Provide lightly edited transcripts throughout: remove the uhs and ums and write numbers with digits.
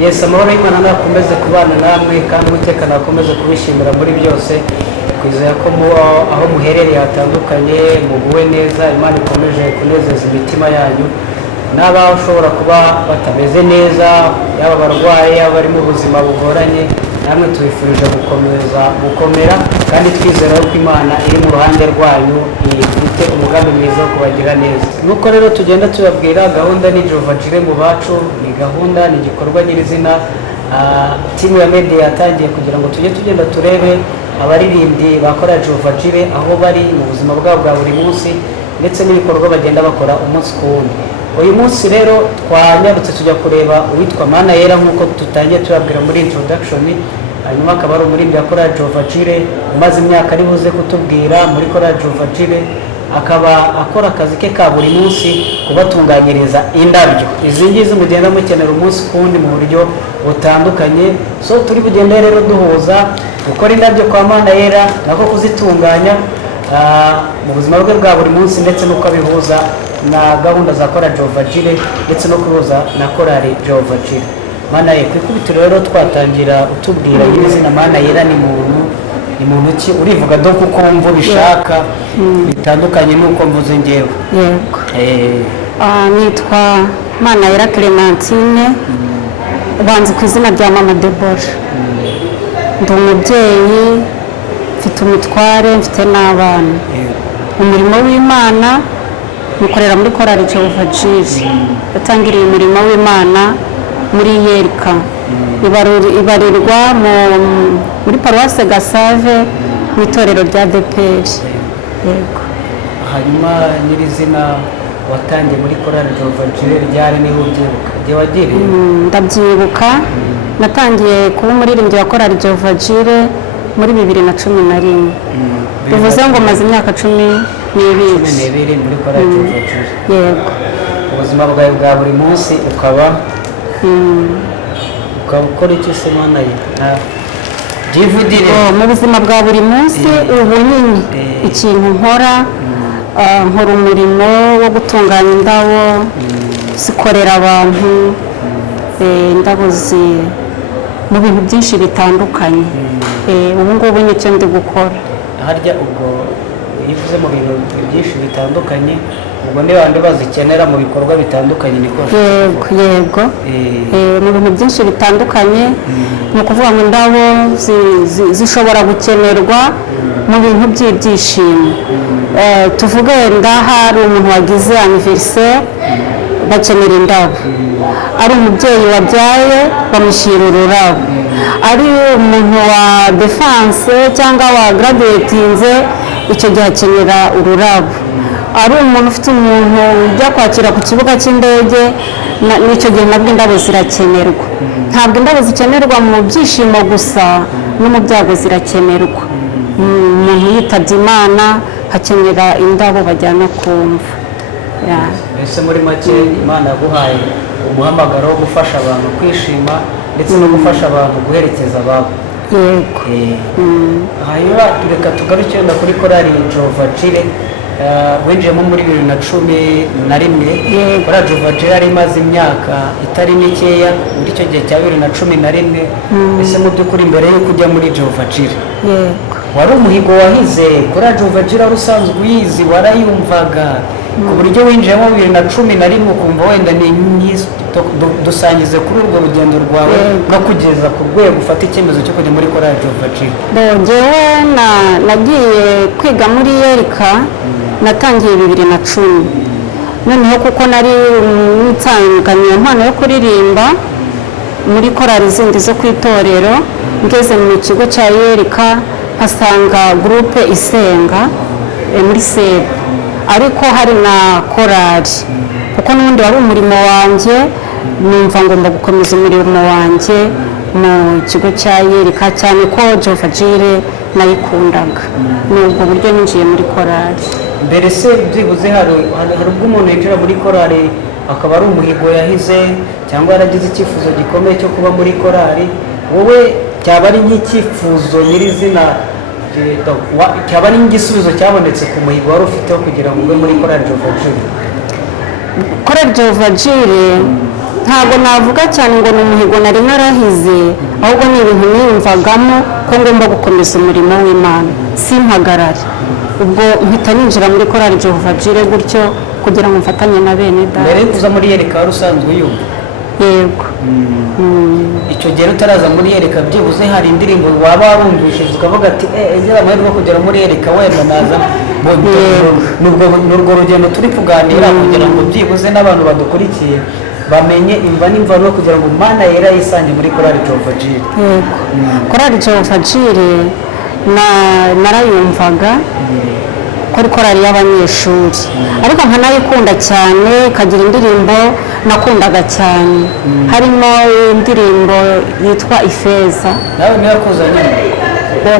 Yes, amahoro y'Imana nakomeze kubana namwe kandi umutekano akomeze kubishimira muri byose. Kwizera ko aho muherereye hatandukanye muguwe neza, Imana ikomeje kunezeza imitima yanyu. N'aba ushobora kuba batameze neza, yaba barwaye, yaba bari mu buzima bugoranye, namwe tubifurije gukomera kandi twizera ko Imana iri mu ruhande rwanyu, ifite umugambi mwiza wo kubagira neza. Nuko rero tugenda tubabwira gahunda ni Jehova Jireh mu bacu, ni gahunda, ni igikorwa nyirizina timu ya media yatangiye kugira ngo tujye tugenda turebe abaririmbyi bakora Jehova Jireh aho bari mu buzima bwabo bwa buri munsi ndetse n'ibikorwa bagenda bakora umunsi ku wundi. Uyu munsi rero twanyarutse tujya kureba uwitwa Mana Yera nk'uko tutangiye tubabwira muri introduction, hanyuma akaba ari umuririmbyi akora Jehova Jireh umaze imyaka ari buze kutubwira muri kora Jehova Jireh, akaba akora akazi ke ka buri munsi kubatunganyiriza indabyo. Izi ngizi mugenda mukenera umunsi kundi mu buryo butandukanye, so turi bugende rero duhuza gukora indabyo kwa Mana Yera nako kuzitunganya mu buzima bwe bwa buri munsi ndetse nuko abihuza na gahunda za kora Jehova Jireh ndetse no kuhuza na korali Jehova Jireh. Mana Yera, kwikubitiro rero twatangira utubwira izina Mana Yera ni muntu ki, urivuga do kuko wumva ubishaka bitandukanye nuko mvuze ngewe. Yego. Nitwa Mana Yera Clementine, ubanza ku izina rya Mama Deborah. Ndi umubyeyi, mfite umutware, mfite n'abana. Umurimo w'Imana mukorera muri korali Jehova Jireh. Yatangiriye umurimo w'Imana muri Yerika, ibarirwa muri paruwase Gasave mu itorero rya DPR. Yego. Hanyuma nyirizina watangiye muri korali Jehova Jireh ryari niho ubyibuka? Wagiriye? Ndabyibuka, natangiye kuba umuririmbyi wa korali Jehova Jireh muri 2011. Bivuze ngo maze imyaka 12 muri korali Jehova Jireh. Yego. Ubuzima bwawe bwa buri munsi ukaba ukora iki se Mana Yera? Mu buzima bwa buri munsi ubu nyine ikintu nkora umurimo wo gutunganya indabo, zikorera abantu indabo mu bintu byinshi bitandukanye. Ubu ngubu nicyo ndi gukora. Harya ubwo yivuze mu bintu byinshi bitandukanye, ubwo ni bandi bazikenera mu bikorwa bitandukanye niko? Yego. Mu bintu byinshi bitandukanye, ni ukuvuga ngo indabo zishobora gukenerwa mu bintu by'ibyishimo. Tuvuge wenda hari umuntu wagize anniversaire bakenera indabo, ari umubyeyi wabyaye bamushyira ururabo, ari umuntu wa defense cyangwa wa graduatinze icyo gihe akenera ururabo, ari umuntu ufite umuntu ujya kwakira ku kibuga cy'indege n'icyo gihe nabwo indabo zirakenerwa. Ntabwo indabo zikenerwa mu byishimo gusa, no mu byago zirakenerwa. Umuntu yitabye Imana hakenera indabo bajyana kumva. Mbese muri make Imana yaguhaye umuhamagaro wo gufasha abantu kwishima ndetse no gufasha abantu guherekeza ababo. Yego. Hanyuma reka tugaruke wenda kuri korali Jehova Jireh. Winjiyemo muri 2011. Korali Jehova Jireh yari imaze imyaka itari mikeya muri icyo gihe cya 2011. Ese mu by'ukuri mbere y'uko ujya muri Jehova Jireh, wari umuhigo wahize? Korali Jehova Jireh wari usanzwe uyizi, warayumvaga ku buryo winjiyemo 2011 ukumva wenda ni dusangize kuri urwo rugendo rwawe no kugeza ku rwego ufata icyemezo cyo kujya muri korali Jehova Jireh? Njyewe nagiye kwiga muri Yerika, natangiye 2010. Noneho kuko nari nsanganywe impano yo kuririmba muri korali zindi zo ku itorero, ngeze mu kigo cya Yerika hasanga groupe isenga muri Sebu, ariko hari na korali. Kuko n'ubundi wari umurimo wanjye, numva ngomba gukomeza umurimo wanjye mu kigo cya Yerika, cyane ko Jehova Jireh nayikundaga. Ni ubwo buryo ninjiye muri korali. Mbere se byibuze hari ubwo umuntu yinjira muri korali akaba ari umuhigo yahize cyangwa yaragize icyifuzo gikomeye cyo kuba muri korali, wowe cyaba ari nk'icyifuzo nyirizina, cyaba ari nk'igisubizo cyabonetse ku muhigo wari ufiteho kugira ngo ube muri korali Jehova Jireh? Korali Jehova Jireh ntabwo navuga cyane ngo ni umuhigo nari narahize, ahubwo ni ibintu niyumvagamo ko ngomba gukomeza umurimo w'Imana simpagarare. Ubwo mpita ninjira muri korali Jehova Jire gutyo kugira ngo mfatanye na bene data. Mbere yo kuza muri yereka wari usanzwe uyumva? Yego. Icyo gihe utaraza muri yereka byibuze hari indirimbo waba warumvishije ukavuga ati ngira amahirwe kugera muri yereka wenda naza n'urwo rugendo turi kuganira kugira ngo byibuze n'abantu badukurikiye bamenye imva n'imvano kugira ngo Mana yera yisange muri korali Jehova Jire. Yego. Korali Jehova Jire narayumvaga kuri korali y'abanyeshuri, ariko nkanayikunda cyane, ikagira indirimbo nakundaga cyane, harimo indirimbo yitwa Ifeza. Nawe niyo yakuzanye?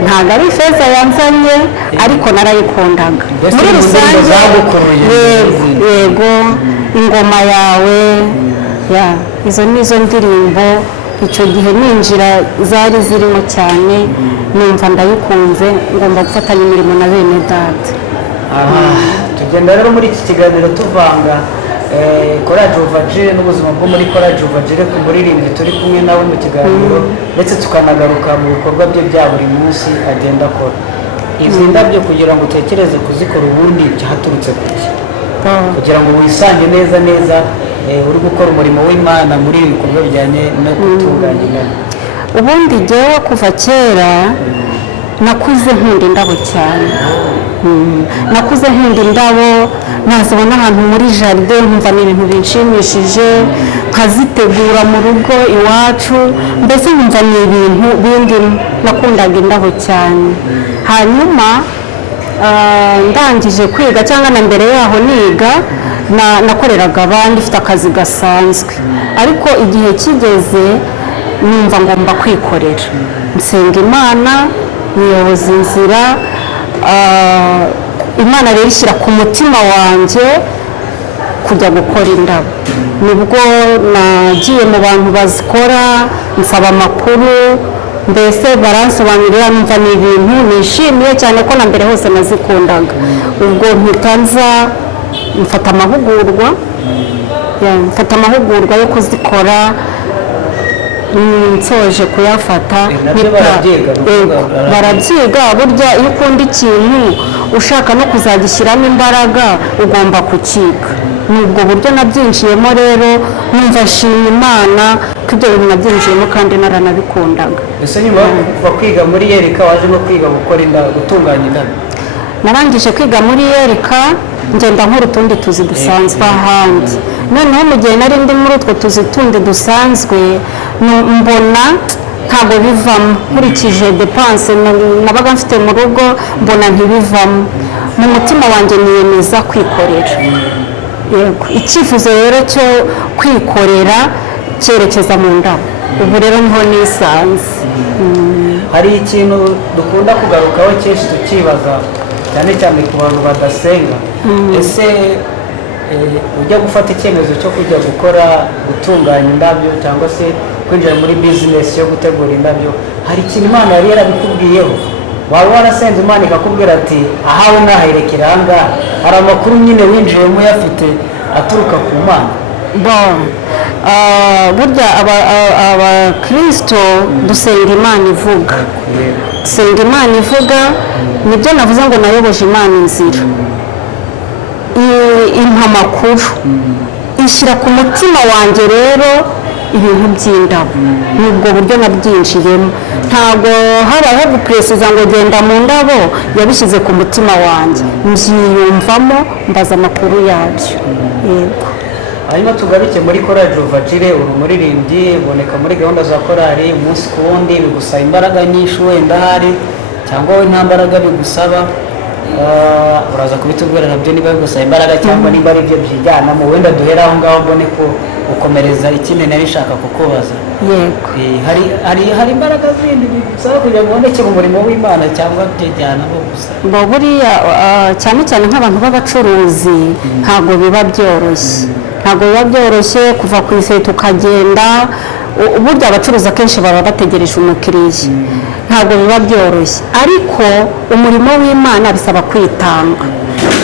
Ntabwo ari Ifeza yanzanye, ariko narayikundaga muri rusange. Yego, ingoma yawe, izo nizo ndirimbo icyo gihe ninjira zari zirimo cyane, numva ndayikunze, ngomba gufatanya imirimo na bene data. Tugenda rero muri iki kiganiro tuvanga korali Jehova Jire n'ubuzima bwo muri korali Jehova Jire ku muririmbyi turi kumwe nawe mu kiganiro, ndetse tukanagaruka mu bikorwa bye bya buri munsi agenda akora. Izi ndabyo kugira ngo utekereze kuzikora ubundi byaturutse ku ki? Kugira ngo wisange neza neza uri gukora umurimo w'Imana muri ibi bikorwa bijyanye no gutunganya indabo. Ubundi jyewe kuva kera nakuze nkunda indabo cyane. Nakuze nkunda indabo, nazibona ahantu muri jaride nkumva ni ibintu binshimishije, nkazitegura mu rugo iwacu, mbese nkumva ni ibintu bindimo. Nakundaga indabo cyane. Hanyuma ndangije kwiga cyangwa na mbere yaho niga nakoreraga abandi, ifite akazi gasanzwe, ariko igihe kigeze numva ngomba kwikorera, nsenga Imana niyoboza inzira. Imana rero ishyira ku mutima wanjye kujya gukora indabo. Nibwo nagiye mu bantu bazikora, nsaba amakuru, mbese baransobanurira, numva ni ibintu nishimiye cyane ko na mbere hose nazikundaga. Ubwo mpita nza mfata amahugurwa yo kuzikora, nsoje kuyafata barabyiga. Burya iyo ukunda ikintu ushaka no kuzagishyiramo imbaraga ugomba kukiga. Ni ubwo buryo nabyinjiyemo rero, numva nshima Imana ko ibyo bintu nabyinjiyemo kandi naranabikundaga. Ese nyuma yo kuva kwiga muri yereka waje no kwiga gukora indabo, gutunganya indabo? Narangije kwiga muri yereka ngenda nkora utundi tuzi dusanzwe ahandi. Noneho mu gihe nari ndi muri utwo tuzi tundi dusanzwe, mbona ntabwo bivamo, nkurikije depanse nabaga mfite mu rugo, mbona ntibivamo. Mu mutima wanjye niyemeza kwikorera. Yego, icyifuzo rero cyo kwikorera cyerekeza mu ndabo. Ubu rero niho nisanze. Hari ikintu dukunda kugarukaho kenshi tukibaza, cyane cyane ku bantu badasenga. Ese ujya gufata icyemezo cyo kujya gutunganya indabyo cyangwa se kwinjira muri bizinesi yo gutegura indabyo, hari ikintu Imana yari yarabikubwiyeho? Waba warasenze Imana ikakubwira ati ahawe naherekera aha ngaha? Hari amakuru nyine winjiyemo uyafite aturuka ku Mana? Burya abakristo dusenga Imana ivuga. Dusenga Imana ivuga, nibyo navuze ngo nayoboje Imana inzira. Impa amakuru, ishyira ku mutima wanjye rero ibintu by'indabo. Ni ubwo buryo nabyinjiyemo, ntabwo habaho guperesiza ngo genda mu ndabo, yabishyize ku mutima wanjye, mbyiyumvamo, mbaza amakuru yabyo. Yego. Hanyuma tugaruke muri korali Jehova Jire, uri umuririmbyi, uboneka muri gahunda za korali umunsi ku wundi, bigusaba imbaraga nyinshi wenda hari, cyangwa wowe nta mbaraga bigusaba? Uraza kubitubwira nabyo niba bigusaba imbaraga cyangwa niba ari byo byijyanamo. Wenda duhera aho ngaho mbone ko ukomereza ikindi nari nshaka kukubaza. Yego. Hari imbaraga zindi bigusaba kugira ngo uboneke mu murimo w'Imana cyangwa byijyanamo gusa? Buriya cyane cyane nk'abantu b'abacuruzi ntabwo biba byoroshye, kuva ku iseta ukagenda. Burya abacuruzi akenshi baba bategereje umukiriya, ntabwo biba byoroshye, ariko umurimo w'Imana bisaba kwitanga,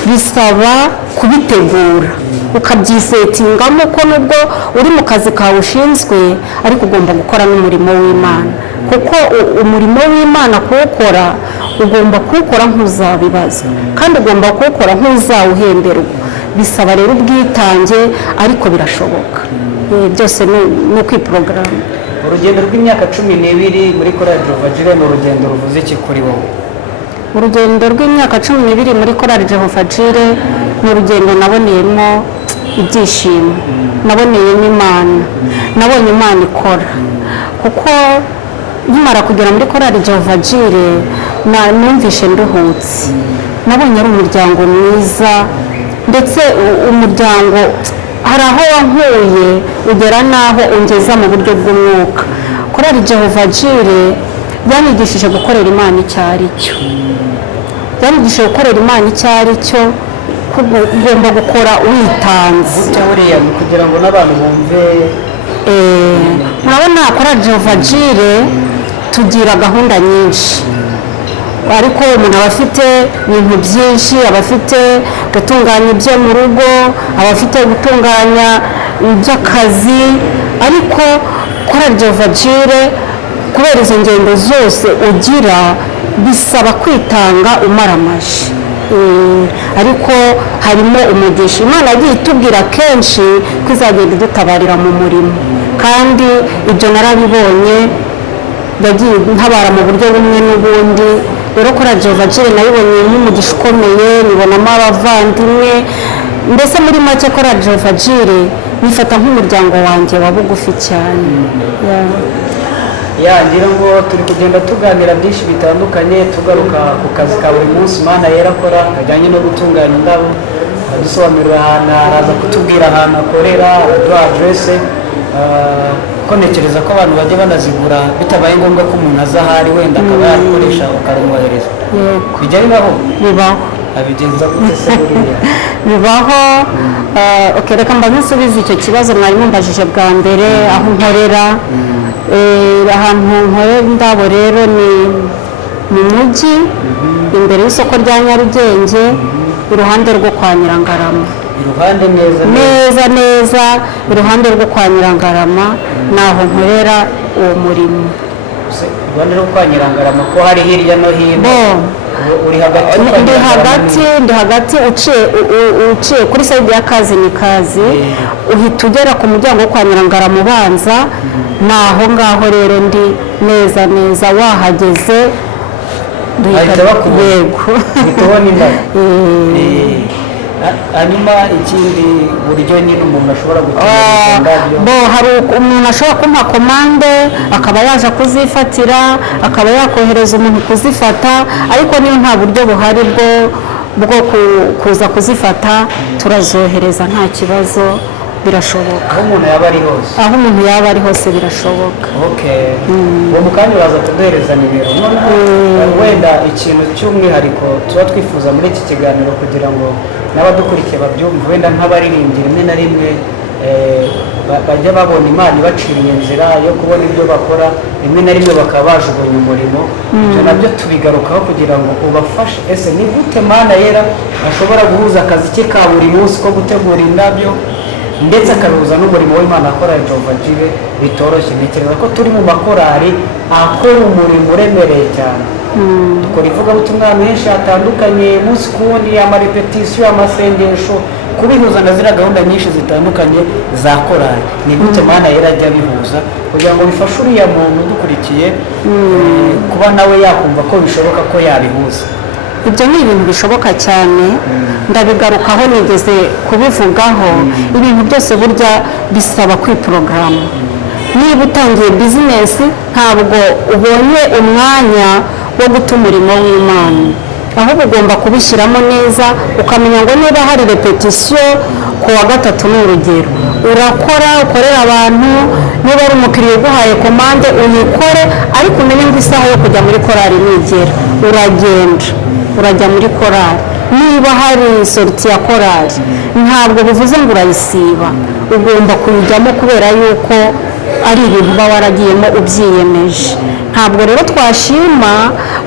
bisaba kubitegura. ukabyisetingamo ko nubwo uri mu kazi kawe ushinzwe ariko ugomba gukora n'umurimo w'Imana, kuko umurimo w'Imana kuwukora ugomba kuwukora nk'uzabibazwa kandi ugomba kuwukora nk'uzawuhemberwa. Bisaba rero ubwitange ariko birashoboka. Byose ni ukwiporogaramu. Urugendo rw'imyaka 12 muri Korali Jehova Jireh ni urugendo ruvuze iki kuri wowe? Urugendo rw'imyaka 12 muri Korali Jehova Jireh ni urugendo naboneyemo ibyishimo, naboneyemo Imana, nabonye Imana ikora, kuko nkimara kugera muri Korali Jehova Jireh numvishe nduhutse, nabonye ari umuryango mwiza, ndetse umuryango hari aho wankuye ugera n'aho ungeza mu buryo bw'umwuka. Korali Jehova Jireh byanyigishije gukorera Imana icyo ari cyo, byanyigishije gukorera Imana icyo ari cyo, ugomba gukora witanze. Buriya kugira ngo n'abantu bumve. Murabona Korali Jehova Jireh tugira gahunda nyinshi, ariko umuntu aba afite ibintu byinshi, aba afite gutunganya ibyo mu rugo, aba afite gutunganya iby'akazi, ariko Korali Jehova Jireh kubera izo ngendo zose ugira bisaba kwitanga umaramaje, ariko harimo umugisha. Imana yagiye itubwira kenshi ko izagenda idutabarira mu murimo, kandi ibyo narabibonye, yagiye ntabara mu buryo bumwe n'ubundi. Rero Korali Jehova Jireh nayibonye nk'umugisha ukomeye, nibonamo abavandimwe, mbese muri make Korali Jehova Jireh nifata nk'umuryango wanjye wa bugufi cyane. Ngira ngo turi kugenda tuganira byinshi bitandukanye, tugaruka ku kazi ka buri munsi Imana yera akora kajyanye no gutunganya indabo, adusobanurira ahantu, araza kutubwira ahantu akorera, aduha adresse, ko ntekereza ko abantu bajya banazigura bitabaye ngombwa ko umuntu aza ahari, wenda akaba yakoresha bakarumwohereza. Bijya bibaho? Bibaho. Abigenza gute se buriya? Bibaho. Reka mbanze nsubize icyo kibazo mwari mumbajije bwa mbere, aho nkorera. Ahantu nkorera indabo rero ni mu mujyi, imbere y'isoko rya Nyarugenge, iruhande rwo kwa Nyirangarama. Iruhande neza iruhande rwo kwa Nyirangarama naho nkorera uwo murimo. Iruhande rwo kwa Nyirangarama ko hari hirya no hino, uri hagati? Ndi hagati uciye kuri side ya Kazi ni Kazi, uhita ugera ku muryango wo kwa Nyirangarama ubanza, naho ngaho rero ndi neza wahageze yego bitubona indabo. Hanyuma ikindi buryo nyine umuntu ashobora gutegura indabyo, hari umuntu ashobora kumpa komande akaba yaje kuzifatira, akaba yakohereza umuntu kuzifata, ariko niyo nta buryo buhari bwo kuza kuzifata, turazohereza nta kibazo, birashoboka. aho umuntu yaba ari hose birashoboka. uwo mukanya uraza kuduhereza nimero, wenda ikintu cy'umwihariko tuba twifuza muri iki kiganiro kugira ngo n'abadukurikiye babyumve, wenda nk'abaririmbyi rimwe na rimwe bajya babona Imana ibaciriye inzira yo kubona ibyo bakora, rimwe na rimwe bakaba bajugunya umurimo. Ibyo nabyo tubigarukaho kugira ngo ubafashe, ese ni gute Mana yera ashobora guhuza akazi ke ka buri munsi ko gutegura indabyo ndetse akabihuza n'umurimo w'Imana akora Jehova Jireh bitoroshye. Ntekereza ko turi mu makorali akora umurimo uremereye cyane, dukora ivugabutumwa menshi hatandukanye, umunsi ku wundi, amarepetisiyo, amasengesho, kubihuza na ziriya gahunda nyinshi zitandukanye za korali. Ni gute Mana yera ajya abihuza kugira ngo bifashe uriya muntu udukurikiye kuba nawe yakumva ko bishoboka ko yabihuza? Ibyo ni ibintu bishoboka cyane, ndabigarukaho, nigeze kubivugaho. Ibintu byose burya bisaba kwiporogaramu. Niba utangiye bizinesi ntabwo ubonye umwanya wo guta umurimo w'Imana, ahubwo ugomba kubishyiramo neza, ukamenya ngo niba hari repetisiyo ku wa gatatu ni urugero, urakora ukorera abantu, niba ari umukiriya uguhaye komande uyikore, ariko umenye ngo isaha yo kujya muri korali nigera urajya muri korali. Niba hari sorti ya korali ntabwo bivuze ngo urayisiba, ugomba kuyijyamo kubera yuko ari ibintu uba waragiyemo ubyiyemeje. Ntabwo rero twashima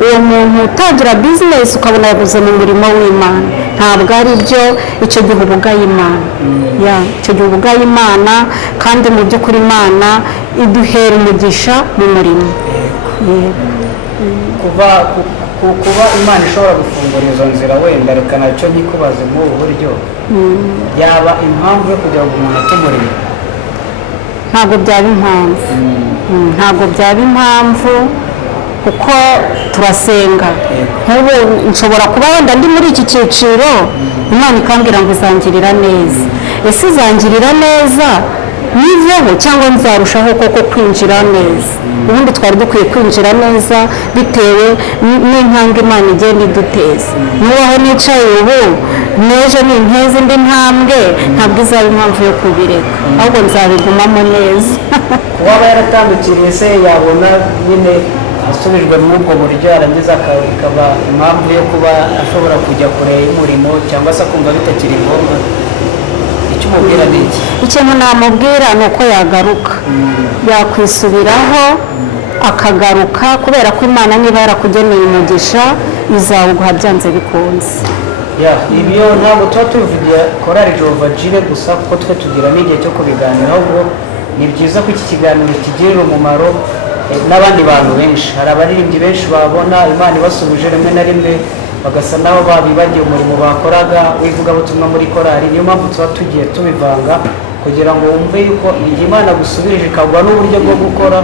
uwo muntu utangira bizinesi ukabona yaguze mu murimo w'Imana ntabwo ari byo, icyo gihe uba ugaye Imana. Icyo gihe uba ugaye Imana, kandi mu by'ukuri Imana iduhera umugisha mu murimo. kuba Imana ishobora gufungura izo nzira, wenda reka nacyo nyikubaze muri ubu buryo, yaba impamvu yo kugira ngo umuntu atumurimo? Ntabwo byaba impamvu, ntabwo byaba impamvu, kuko turasenga. nk'ubu nshobora kuba wenda ndi muri iki cyiciro, Imana ikambwira ngo izangirira neza. Ese izangirira neza niveho cyangwa nzarushaho koko kwinjira neza? Ubundi twari dukwiye kwinjira neza bitewe n'intambwe Imana igenda iduteza. Nubaho nicaye ubu, n'ejo ninteza indi ntambwe, ntabwo izaba impamvu yo kubireka, ahubwo nzabigumamo neza. Uwaba yaratandukiriye se yabona nyine asubijwe muri ubwo buryo, yarangiza ikaba impamvu yo kuba ashobora kujya kure y'umurimo, cyangwa se akumva bitakiri ngombwa, icyo umubwira ni iki? Ikintu namubwira ni uko yagaruka, yakwisubiraho akagaruka, kubera ko Imana niba yarakugeneye umugisha izawuguha byanze bikunze. Ibyo ntabwo tuba tubivugiye korali Jehova Jire gusa, kuko twe tugira n'igihe cyo kubiganiraho. Ahubwo ni byiza ko iki kiganiro kigirira umumaro n'abandi bantu benshi. Hari abaririmbyi benshi babona Imana ibasubije rimwe na rimwe bagasa naho babibagiye umurimo bakoraga w'ivugabutumwa muri korali. Niyo mpamvu tuba tugiye tubivanga kugira ngo wumve yuko igihe Imana gusubirije ikaguha n'uburyo bwo gukora,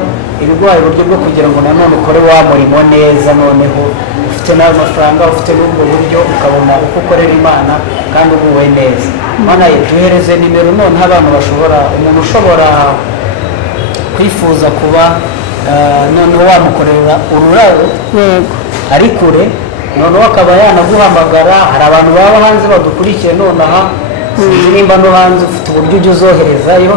ibiguhaye uburyo bwo kugira ngo nanone ukore wa murimo neza, noneho ufite n'ayo mafaranga, ufite n'ubwo buryo, ukabona uko ukorera Imana kandi uguwe neza. Mana ye, duhereze nimero none abantu bashobora, umuntu ushobora kwifuza kuba noneho wamukorera ururabo ari kure, noneho akaba yanaguhamagara. Hari abantu baba hanze badukurikiye nonaha, sinzi nimba no hanze ufite uburyo ujya uzoherezayo,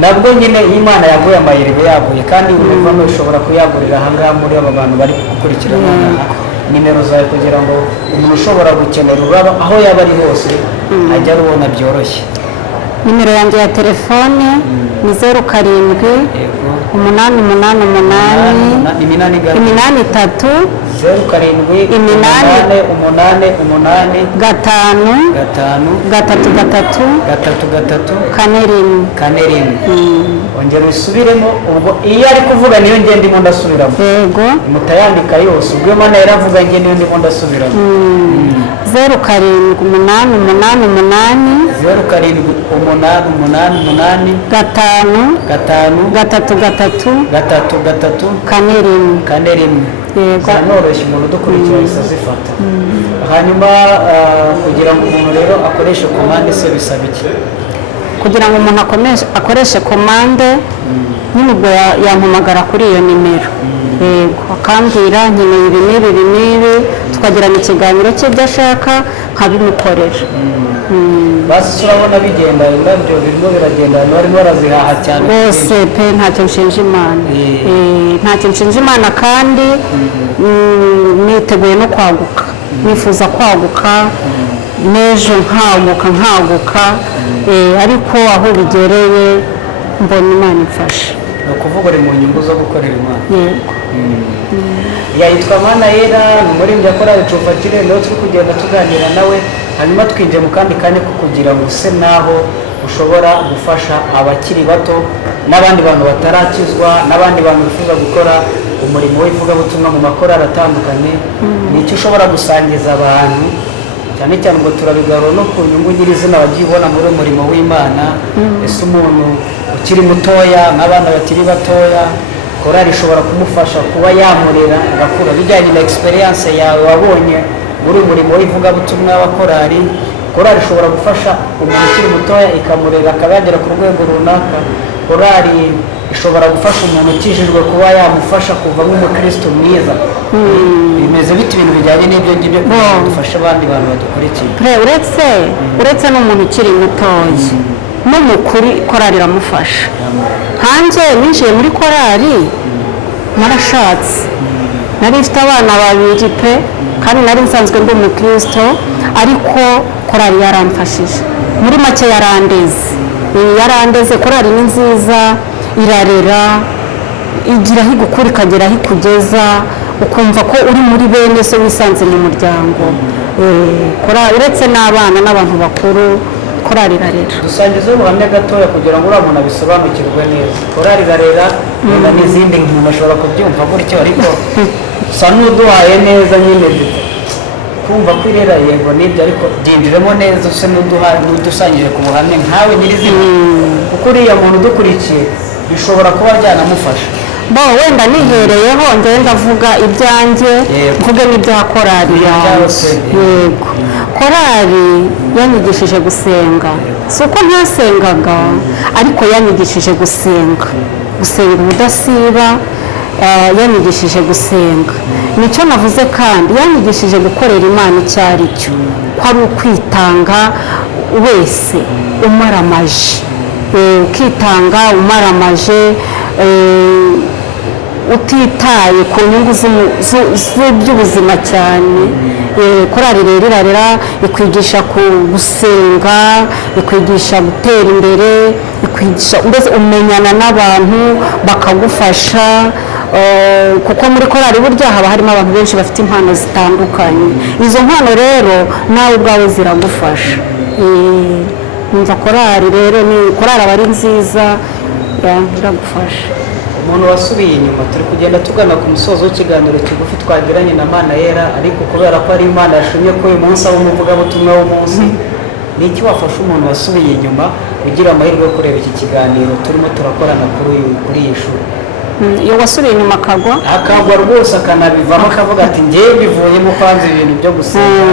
nabwo nyine Imana yaguye amayirebe yaguye, kandi uruvamo ushobora kuyagurira ahangaha muri aba bantu bari kugukurikira nonaha. Nimero zawe kugira ngo umuntu ushobora gukenera ururabo aho yaba ari hose ajya arubona byoroshye. Nimero yanjye ya telefone ni 07 888 83 ongera usubiremo. Ubwo iyo ari kuvuga niyo ngende ndimo ndasubiramo, yego mutayandika yose. Ubwo Imana yaravuga nge niyo ndimo ndasubiramo. 07 888 zanoroshye umuntu udukurikira wese azifata. Hanyuma kugira ngo umuntu rero akoreshe komande se bisaba iki? Kugira ngo umuntu akoreshe komande, nyine ubwo yampamagara kuri iyo nimero, akambwira nkeneye ibi n'ibi, tukagirana ikiganiro cy'ibyo ashaka nkabimukorera. Basi urabona bigenda, nabyo birimo biragenda, barimo barazihaha cyane rwose pe. Ntacyo nshinja Imana, ntacyo nshinja Imana, kandi niteguye no kwaguka, nifuza kwaguka n'ejo nkaguka, ariko aho bigereye mbona Imana imfasha. Ni ukuvuga uri mu nyungu zo gukorera Imana. Yitwa Mana Yera, ni umuririmbyi wa korali Jehova Jire, niho turi kugenda tuganira nawe. Hanyuma twinjiye mu kandi kanya ko kugira ngo use naho ushobora gufasha abakiri bato n'abandi bantu batarakizwa, n'abandi bantu bifuza gukora umurimo w'ivugabutumwa mu makorali atandukanye. Ni icyo ushobora gusangiza abantu, cyane cyane ngo turabigarura no ku nyungu nyirizina wagiye ubona muri uyu murimo w'Imana. Ese umuntu ukiri mutoya n'abana bakiri batoya, korali ishobora kumufasha kuba yamurera agakura, bijyanye na experience yawe wabonye muri uyu murimo w'ivugabutumwa wa korali. Korali ishobora gufasha umuntu ukiri mutoya ikamurera akaba yagera ku rwego runaka. Korali ishobora gufasha umuntu ukijijwe kuba yamufasha kuvamo umukristo mwiza. Bimeze bite ibintu bijyanye n'ibyo ngibyo kugira ngo dufashe abandi bantu badukurikiye? Uretse n'umuntu ukiri mutoya n'umukuru, korali iramufasha. Hanjye ninjiye muri korali narashatse, nari mfite abana 2 pe, kandi nari nsanzwe ndi umukristo, ariko korali yaramfashije. Muri make yarandeze. Korali ni nziza, irarera, igira aho igukura ikagera aho ikugeza, ukumva ko uri muri bene so wisanze mu muryango. Uretse n'abana n'abantu bakuru, korari irarera. dusangize ubuhamya gatoya kugira ngo uriya muntu abisobanukirwe neza. korari irarera wenda n'izindi umuntu ashobora kubyumva gutyo, ariko usa n'uduhaye neza nyine kumva ko irera yego nibyo, ariko byinjiremo neza use n'udusangije ku buhamya nkawe nyirizina, kuko uriya muntu udukurikiye bishobora kuba byanamufasha. Wenda nihereyeho njyewe ndavuga ibyanjye, mvuge n'ibya korari yanjye. Yego, korari yanyigishije gusenga, si uko ntasengaga, ariko yanyigishije gusenga ubudasiba. Yanyigishije gusenga, nicyo navuze, kandi yanyigishije gukorera Imana icyo ari cyo, ko ari ukwitanga wese umaramaje, ukitanga umaramaje, utitaye ku nyungu z'iby'ubuzima cyane. Korari rero irarera ikwigisha gusenga, ikwigisha gutera imbere, ikwigisha mbese umenyana n'abantu bakagufasha, kuko muri korari burya haba harimo abantu benshi bafite impano zitandukanye. Izo mpano rero nawe ubwawe ziragufasha. Numva korari rero ni korari aba ari nziza, iragufasha. Umuntu wasubiye inyuma, turi kugenda tugana ku musozo w'ikiganiro kigufi twagiranye na Manayera, ariko kubera ko ari Imana yashimye ko uyu munsi aba umuvugabutumwa w'umunsi, ni iki wafasha umuntu wasubiye inyuma ugira amahirwe yo kureba iki kiganiro turimo turakorana kuri iyi shuri? Iyo wasubiye inyuma akagwa rwose, akanabivamo, akavuga ati ngewe bivuyemo kwanza ibintu byo gusenga,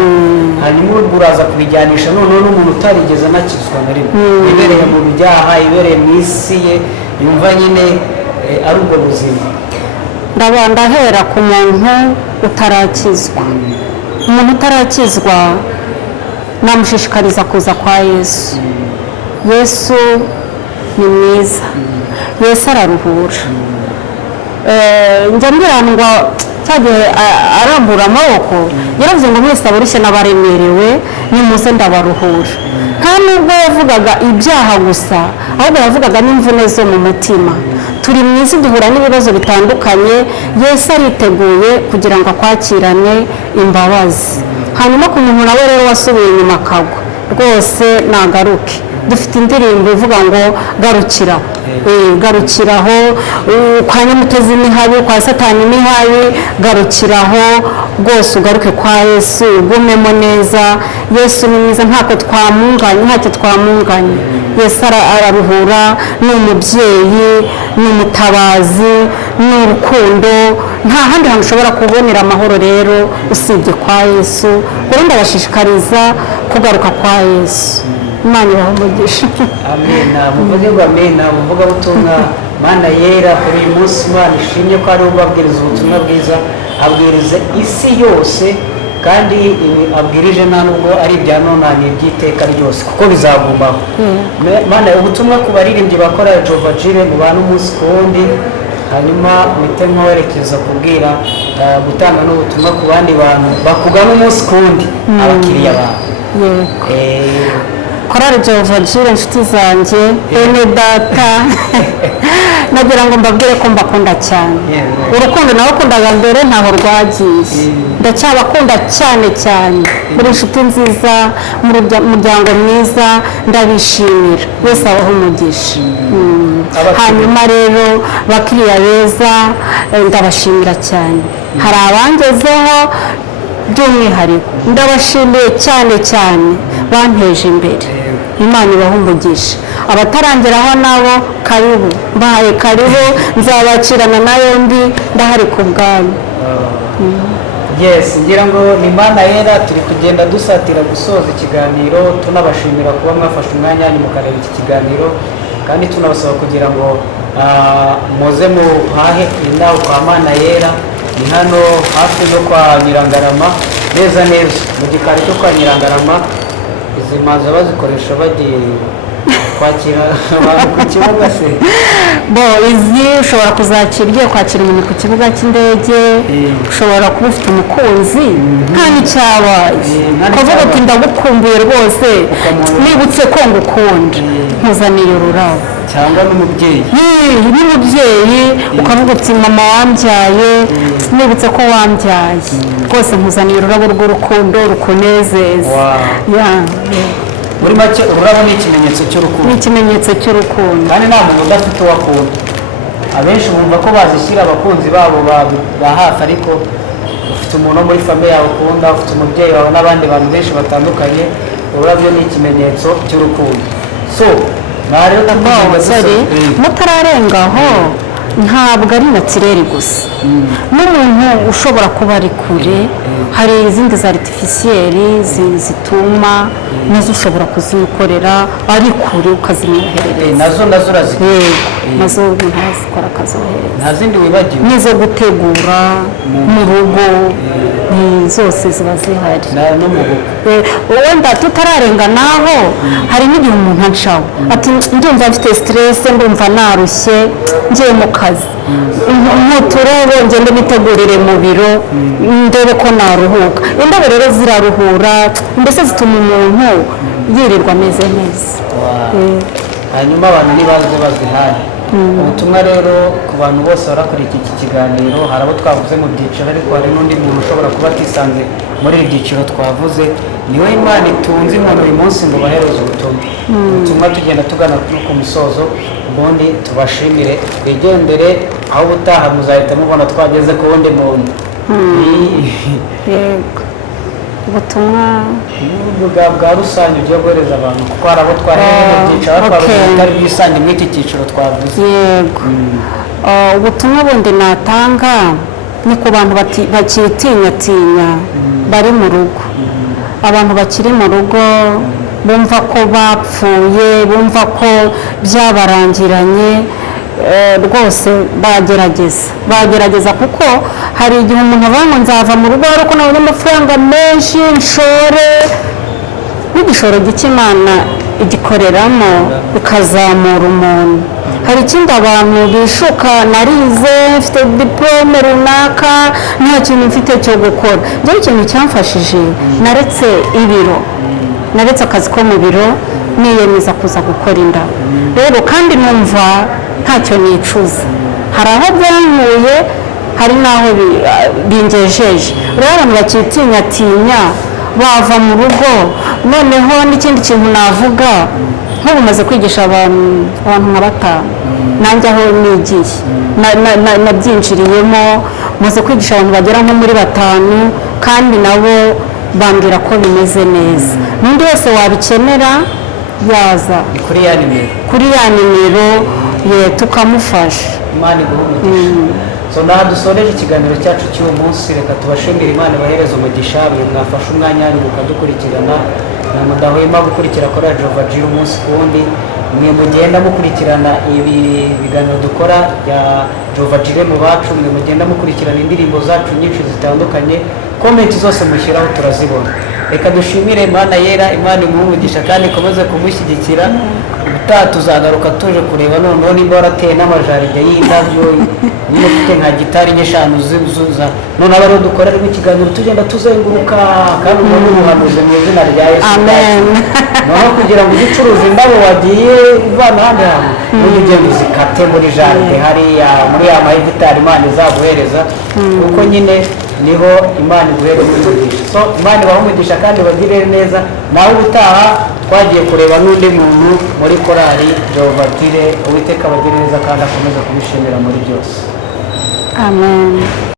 hanyuma uraza kubijyanisha noneho n'umuntu utarigeze anakizwa na rimwe, ibereye mu byaha, ibereye mu isi ye, yumva nyine ari ubwo buzima. Ndahera ku muntu utarakizwa. Umuntu utarakizwa namushishikariza kuza kwa Yesu. Yesu ni mwiza, Yesu araruhura. Njya mbwira ngo cyagihe arambura amaboko yaravuze ngo mwese abarushye n'abaremerewe nimuze ndabaruhura. Nta nubwo yavugaga ibyaha gusa, ahubwo yavugaga n'imvune zo mu mutima. Turi mu isi duhura n'ibibazo bitandukanye, Yesu ariteguye kugira ngo akwakirane imbabazi. Hanyuma ku muntu nawe rero wasubiye inyuma akagwa, rwose nagaruke. Dufite indirimbo ivuga ngo garukiraho, garukiraho, kwa Nyamutezi ni habi, kwa Satani ni habi, garukiraho rwose ugaruke kwa Yesu, ugumemo neza. Yesu ni mwiza, ntacyo twamunganye. Yesu araruhura, ni umubyeyi, ni umutabazi, ni urukundo. Nta handi hantu ushobora kubonera amahoro rero usibye kwa Yesu. Rero ndabashishikariza kugaruka kwa Yesu. Imana ibahe umugisha. Amena. Muvuge ngo amena. Umuvugabutumwa Manayera kuri uyu munsi Imana ishimye ko ari ubabwiriza ubutumwa bwiza, abwiriza isi yose, kandi abwirije nta nubwo ari ibya none by'iteka ryose, kuko bizagumaho. Mana, ubutumwa ku baririmbyi bakora Jehova Jireh mu bantu umunsi ku wundi, hanyuma uhite mwerekeza kubwira gutanga n'ubutumwa ku bandi bantu bakugana umunsi ku wundi, abakiriya bawe. Korari Jehova Jireh, inshuti zanjye, bene data, nagira ngo mbabwire ko mbakunda cyane. Urukundo nabakundaga mbere ntaho rwagiye, ndacyabakunda cyane cyane. Muri inshuti nziza, umuryango mwiza, ndabishimira. Wese abaho umugisha. Hanyuma rero bakiriya beza, ndabashimira cyane. Hari abangezeho by'umwihariko, ndabashimiye cyane cyane, banteje imbere. Imana ibahe umugisha. Abatarangeraho nabo karibu, mbahaye karibu, nzabakirana na yombi, ndahari ku bwanyu. Yes, ngira ngo ni Manayera, turi kugenda dusatira gusoza ikiganiro, tunabashimira kuba mwafashe umwanya mukareba iki kiganiro, kandi tunabasaba kugira ngo muze muhahe inaho kwa Manayera. Ni hano hafi no kwa Nyirangarama, neza mu gikari cyo kwa Nyirangarama. Izi manza bazikoresha bagiye kwakira abantu ku kibuga se? Izi ushobora kuzakira ugiye kwakira umuntu ku kibuga cy'indege, ushobora kuba ufite umukunzi nta n'icyabaye ukavuga ati ndagukumbuye rwose nibutse ko ngukunda nkuzaniye ururabo, cyangwa n'umubyeyi n'umubyeyi ukavuga uti mama wambyaye nibutse ko wambyaye rwose nkuzaniye ururabo rw'urukundo rukunezeza. muri make ururabo ni ikimenyetso cy'urukundo, ni ikimenyetso cy'urukundo kandi nta muntu udafite uwo akunda. Abenshi bumva ko bazishyira abakunzi babo ba hafi, ariko ufite umuntu wo muri famiye yawe ukunda, ufite umubyeyi wawe n'abandi bantu benshi batandukanye, ururabyo ni ikimenyetso cy'urukundo. So mutararengaho ntabwo ari natireri gusa, n'umuntu ushobora kuba ari kure, hari izindi za aritifisiyeri zituma nazo ushobora kuzikorera ari kure ukazimwoherereza, nazo urazikora, nazo umuntu arazikora akazohereza. nta zindi wibagiwe n'izo gutegura mu rugo zose ziba zihari no mu bukwe. wenda tutararenga naho hari n'igihe umuntu anshaho ati ndumva mfite siterese, ndumva narushye ngiye mu kazi, ntuturebe ngende nitegurire mu biro ndebe ko naruhuka. indabo rero ziraruhura, mbese zituma umuntu yirirwa ameze neza. hanyuma abantu ntibaze bazihaye. ubutumwa rero ku bantu bose barakurikiye iki kiganiro, hari abo twavuze mu byiciro, ariko hari n'undi muntu ushobora kuba atisanze muri ibi byiciro twavuze. niwe Imana itunze inkoni uyu munsi ngo bahereze ubutumwa. ubutumwa tugenda tugana ku musozo, ubundi tubashimire twigendere, aho ubutaha muzahita mubona twageze ku wundi muntu. yego ubutumwa bwa rusange ugiye guhereza abantu, kuko hari abo twahereye mu byiciro batari bisange muri iki cyiciro twavuze. yego ubutumwa bundi natanga ni ku bantu bakitinyatinya bari mu rugo, abantu bakiri mu rugo bumva ko bapfuye, bumva ko byabarangiranye, rwose bagerageza kuko hari igihe umuntu avuga ngo nzava mu rugo ariko nabonye amafaranga menshi nshore, n'igishoro gike Imana igikoreramo bikazamura umuntu. hari ikindi abantu bishuka, narize mfite diplome runaka nta kintu mfite cyo gukora. njyewe ikintu cyamfashije, naretse akazi ko mu biro niyemeza kuza gukora indabo. rero kandi numva ntacyo nicuza, hari aho byankuye, hari n'aho bingejeje. rero abantu bakitinyatinya bava mu rugo. noneho n'ikindi kintu navuga, nk'ubu maze kwigisha abantu nka 5, nanjye aho nigiye nabyinjiriyemo, maze kwigisha abantu bagera nko muri 5, kandi nabo bambwira ko bimeze neza. n'undi wese wabikenera yaza kuri ya nimero tukamufasha. Imana iguhe umugisha. So naha dusoreje ikiganiro cyacu cy'uyu munsi, reka tubashimire, Imana ibahereze umugisha. mwe mwafashe umwanya wanyu mukadukurikirana, mudahwema gukurikira kuri Jehova Jireh umunsi ku wundi. mwe mugenda mukurikirana ibi biganiro dukora bya Jehova Jireh mu bacu, mwe mugenda mukurikirana indirimbo zacu nyinshi zitandukanye, komenti zose mushyiraho turazibona. reka dushimire Imana yera, Imana imuhe umugisha kandi ikomeze kumushyigikira. ubutaha tuzagaruka tuje kureba noneho nimba warateye n'amajaride y'indabyo, niba ufite nka gitari 5 zuzuza, none aba rero dukorerwa ikiganiro tugenda tuzenguruka, kandi umuntu ubuhanuzi mu izina rya Yesu. amen. noneho kugira ngo uzicuruze indabo wagiye uvana ahandi hantu, ujye ugenda uzikate muri jaride hariya muri ya mahegitari Imana izaguhereza, kuko nyine niho Imana iguhereza umugisha. So Imana ibahe umugisha kandi bagirire neza. nawe ubutaha twagiye kureba n'undi muntu muri korali Jehova Jireh. Uwiteka abagire neza kandi akomeza kubishimira muri byose. amen.